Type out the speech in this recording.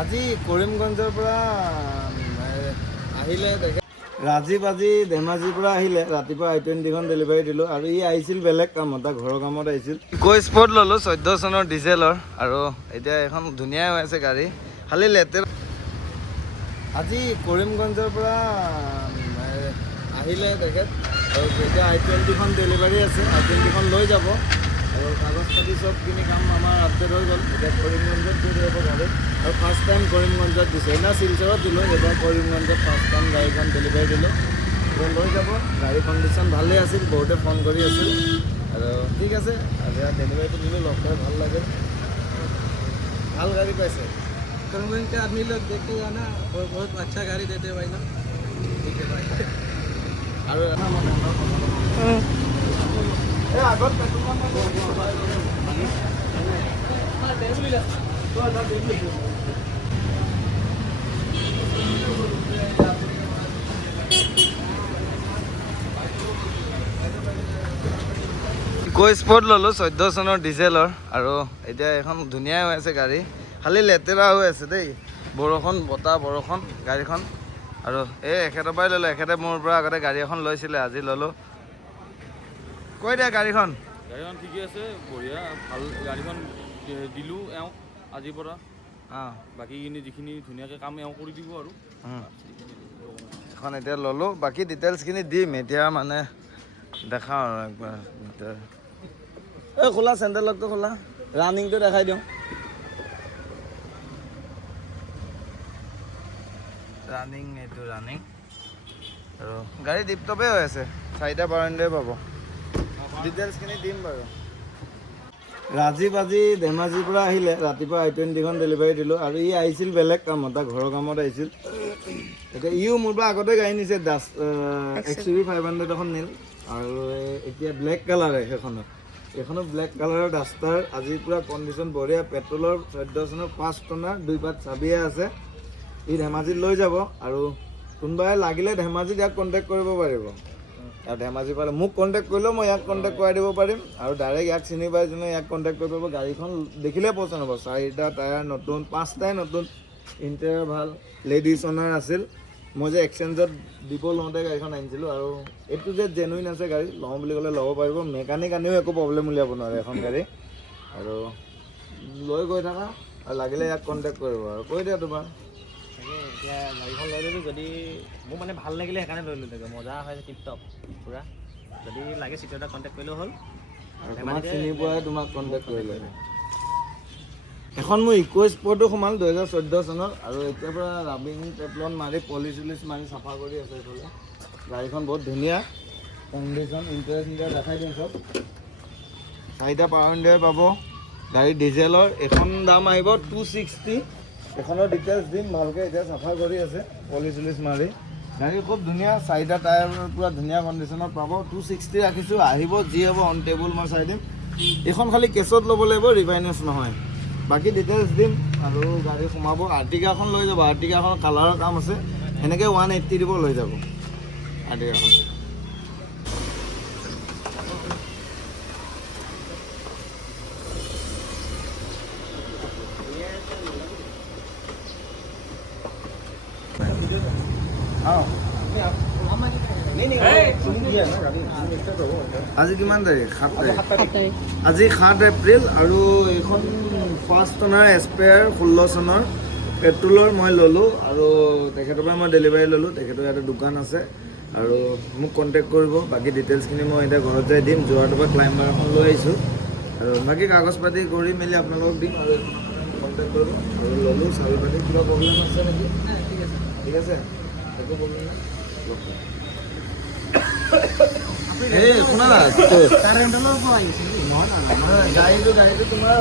আজি কৰিমগঞ্জৰ পৰা আহিলে ৰাজীৱ আজি ধেমাজিৰ পৰা আহিলে ৰাতিপুৱা I-20খন ডেলিভাৰী দিলোঁ আৰু ই আহিছিল বেলেগ কামত তাৰ ঘৰৰ কামত আহিছিল ইক' স্পৰ্ট ল'লোঁ 14 চনৰ ডিজেলৰ আৰু এতিয়া এখন ধুনীয়া হৈ আছে গাড়ী খালি লেতেৰা আজি কৰিমগঞ্জৰ পৰা আহিলে তেখেত আৰু এতিয়া I-20খন ডেলিভাৰী আছে I-20খন লৈ যাব আৰু কাগজ পাতি চবখিনি কাম আমাৰ আপডেট হৈ গ'ল এতিয়া কৰিমগঞ্জত দি দিব গাড়ী আৰু ফাৰ্ষ্ট টাইম কৰিমগঞ্জত দিছে সেইদিনা শিলচৰত দিলোঁ এইবাৰ কৰিমগঞ্জত ফাৰ্ষ্ট টাইম গাড়ীখন ডেলিভাৰী দিলোঁ লৈ যাব গাড়ী কণ্ডিশ্যন ভালেই আছিল বহুতে ফোন কৰি আছিল আৰু ঠিক আছে আৰু ডেলিভাৰীটো দিলোঁ লগ পাই ভাল লাগে ভাল গাড়ী পাইছে करमगंज के आदमी लोग देख के जाना और बहुत अच्छा गाड़ी देते हैं भाई ना ठीक है भाई আৰু এটা মানে আগত ইক' স্পৰ্ট ল'লোঁ 14 চনৰ ডিজেলৰ আৰু এতিয়া এখন ধুনীয়া হৈ আছে গাড়ী খালি লেতেৰা হৈ আছে দেই বৰষুণ বতাহ বৰষুণ গাড়ীখন আৰু এখেতৰ পৰাই ল'লোঁ এখেতে মোৰ পৰা আগতে গাড়ী এখন লৈছিলে আজি ল'লোঁ কৈ দিয়া গাড়ীখন ঠিকে আছে বঢ়িয়া ভাল গাড়ীখন দিলোঁ এওঁ আজিৰ পৰা বাকীখিনি যিখিনি ধুনীয়াকৈ কাম এওঁ কৰি দিব আৰু এখন এতিয়া ল'লোঁ বাকী ডিটেইলছখিনি দিম এতিয়া মানে দেখাওঁ আৰু একবাৰ খোলা চেণ্টাৰ লগটো খোলা ৰানিংটো দেখাই দিওঁ ৰানিং এইটো ৰানিং আৰু গাড়ী টিপটপে হৈ আছে 4টা বাৰাণ্ডাই পাব ডিটেইলছখিনি দিম বাৰু ৰাজীৱ আজি ধেমাজিৰ পৰা আহিলে ৰাতিপুৱা I-20খন ডেলিভাৰী দিলোঁ আৰু ই আহিছিল বেলেগ কামত তাৰ ঘৰৰ কামত আহিছিল এতিয়া ইও মোৰ পৰা আগতে গাড়ী নিছে XUV 500 এখন নিল আৰু এতিয়া ব্লেক কালাৰে সেইখনো ব্লেক কালাৰৰ ডাষ্টাৰ আজি পূৰা কণ্ডিশ্যন বঢ়িয়া পেট্ৰলৰ 14 চনৰ 5 টনাৰ 2 পাত চাবিয়ে আছে ই ধেমাজিত লৈ যাব আৰু কোনোবাই লাগিলে ধেমাজিত ইয়াক কণ্টেক্ট কৰিব পাৰিব আৰু ধেমাজিৰ পৰা মোক কণ্টেক্ট কৰিলেও মই ইয়াক কণ্টেক্ট কৰাই দিব পাৰিম আৰু ডাইৰেক্ট ইয়াক চিনি পাই যোনে ইয়াক কণ্টেক্ট কৰিব পাৰিব গাড়ীখন দেখিলে পচন্দ হ'ব 4টা টায়াৰ নতুন 5টাই নতুন ইণ্টেৰিয়ৰ ভাল লেডিজ অনাৰ আছিল মই যে এক্সচেঞ্জত দিব লওঁতে গাড়ীখন আনিছিলোঁ আৰু এইটো যে জেনুইন আছে গাড়ী লওঁ বুলি ক'লে ল'ব পাৰিব মেকানিক আনিও একো প্ৰব্লেম উলিয়াব নোৱাৰে এখন গাড়ী আৰু লৈ গৈ থাকা আৰু লাগিলে ইয়াক কণ্টেক্ট কৰিব আৰু কৈ দিয়া তোমাৰ এতিয়া গাড়ীখন লৈ ল'লোঁ যদি মোৰ মানে ভাল লাগিলে সেইকাৰণে লৈ ল'লোঁ মজা হয় টিপটপ পূৰা যদি লাগে চিটটা কণ্টেক্ট কৰিলেও হ'ল আৰু তোমাক চিনি পোৱাই তোমাক কণ্টেক্ট কৰিলে এখন মোৰ ইক' স্পৰ্টো সোমাল 2014 চনত আৰু এতিয়াৰ পৰা ৰাবিং টেপলন মাৰি পলিচ মাৰি চাফা কৰি আছে এইফালে গাড়ীখন বহুত ধুনীয়া কণ্ডিশ্যন ইণ্টেৰিয়ৰ দেখাই দিম চব 4টা পাৱাৰ পাব গাড়ী ডিজেলৰ এখন দাম আহিব 260 এখনৰ ডিটেইলছ দিম ভালকৈ এতিয়া চাফা কৰি আছে পলিচ মাৰি গাড়ী খুব ধুনীয়া 4টা টায়াৰ পূৰা ধুনীয়া কণ্ডিশ্যনত পাব 260 ৰাখিছোঁ আহিব যি হ'ব অন টেবুল মই চাই দিম এইখন খালি কেছত ল'ব লাগিব ৰিফাইনেন্স নহয় বাকী ডিটেইলছ দিম আৰু গাড়ী সোমাব আৰ্টিকাখন লৈ যাব আৰ্টিকাখন কালাৰৰ কাম আছে এনেকৈ 180 দিব লৈ যাব আৰ্টিকাখন আজি কিমান তাৰিখ 7 তাৰিখ আজি 7 এপ্ৰিল আৰু এইখন 5 টনাৰ এস্পেয়াৰ 16 চনৰ পেট্ৰলৰ মই ল'লোঁ আৰু তেখেতৰ পৰা মই ডেলিভাৰী ল'লোঁ তেখেতৰ ইয়াতে দোকান আছে আৰু মোক কণ্টেক্ট কৰিব বাকী ডিটেইলছখিনি মই এতিয়া ঘৰত যাই দিম যোৱাটোৰ পৰা ক্লাইম্বাৰ এখন লৈ আহিছোঁ আৰু বাকী কাগজ পাতি কৰি মেলি আপোনালোকক দিম আৰু কণ্টেক্ট কৰিব আৰু ল'লোঁ চাবি পাতি কিবা প্ৰব্লেম আছে নেকি ঠিক আছে একো প্ৰব্লেম নাই এই শুনা না গাড়ীটো তোমাৰ